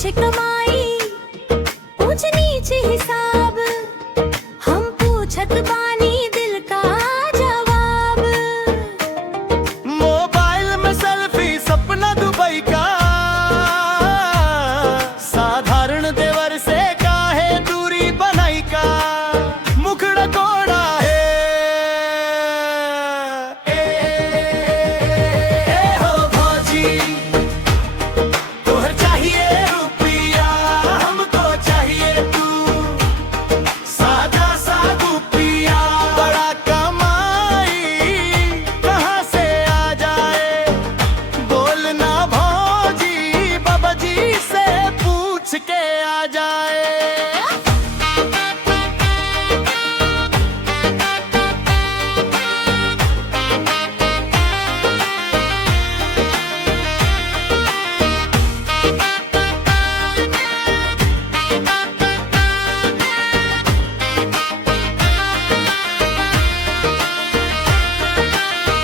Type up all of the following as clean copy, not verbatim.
पीछे कमाई, ऊंच नीच हिसाब, हम पूछत बानी दिल का जवाब। मोबाइल में सेल्फी सपना दुबई का, साधारण देवर से काहे दूरी बनाई का। मुखड़ा कोड़ा है हो भौजी, तोहर चाहिए रुपया, हमको चाहिए तू, सादा साधु पिया। बड़ा कमाई कहाँ से आ जाए, बोलना भौजी बाबा जी से पूछ के आ जाए।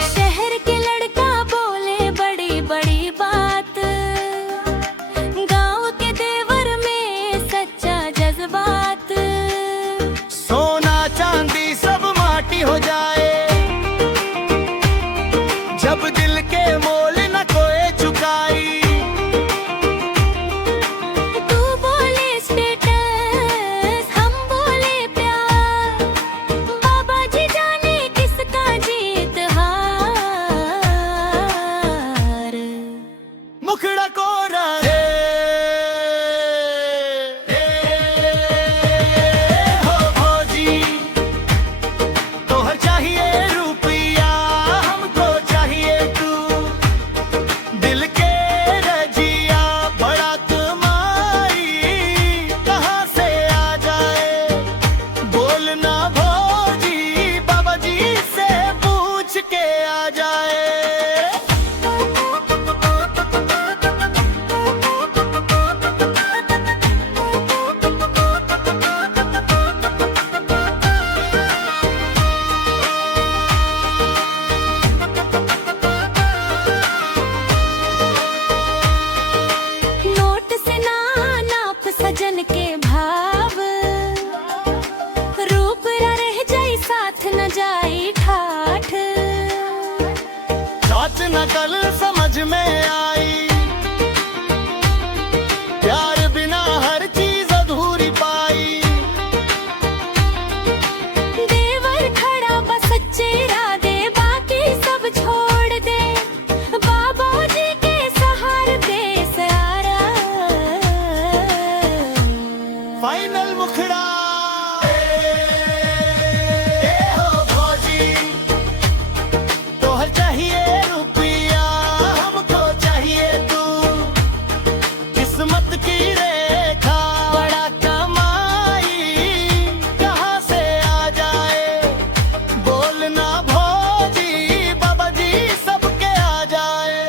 शहर के लड़का बोले बड़ी बड़ी बात, गांव के देवर में सच्चा जज्बात। सोना चांदी सब माटी हो जाए, जब दिल के मोल न कोई चुकाई। तू बोले स्टेटस, हम बोले प्यार, बाबा जी जाने किसका जीत हार। मुखड़ा कोरा है हो भौजी, तोहर चाहिए रुपया, हमको चाहिए तू, दिल के रजिया। बड़ा कमाई कहाँ से आ जाए, बोलना भौजी बाबा जी से पूछ के आ जाए। नोट से ना नाप सजन के भाव, रूप रा रह जाई साथ न जाई ठाठ। बात न कल समझ में आई, प्यार बिना हर चीज अधूरी पाई। देवर खड़ा बस सच्चे इरादे, बाकी सब छोड़ दे, बाबा जी के सहारे दे सहारा। फाइनल मुखड़ा हो भौजी, तोहर चाहिए रुपया, हमको चाहिए तू, किस्मत की रेखा। बड़ा कमाई कहाँ से आ जाए, बोलना भौजी बाबा जी सबके आ जाए।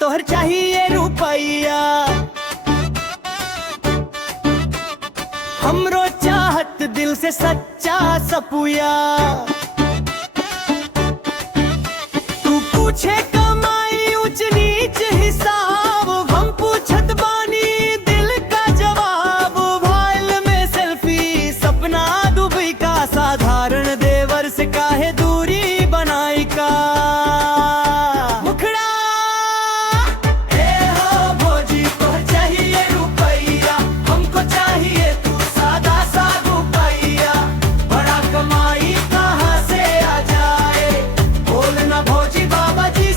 तोहर चाहिए रुपया, हमरो चाहत दिल से सच्चा सपुया। तू पूछे कमाई ऊंच नीच हिसाब, हम पूछत बानी दिल का जवाब। मोबाइल में सेल्फी सपना दुबई का, साधारण देवर से काहे दूरी बनाई का। जी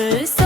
वापस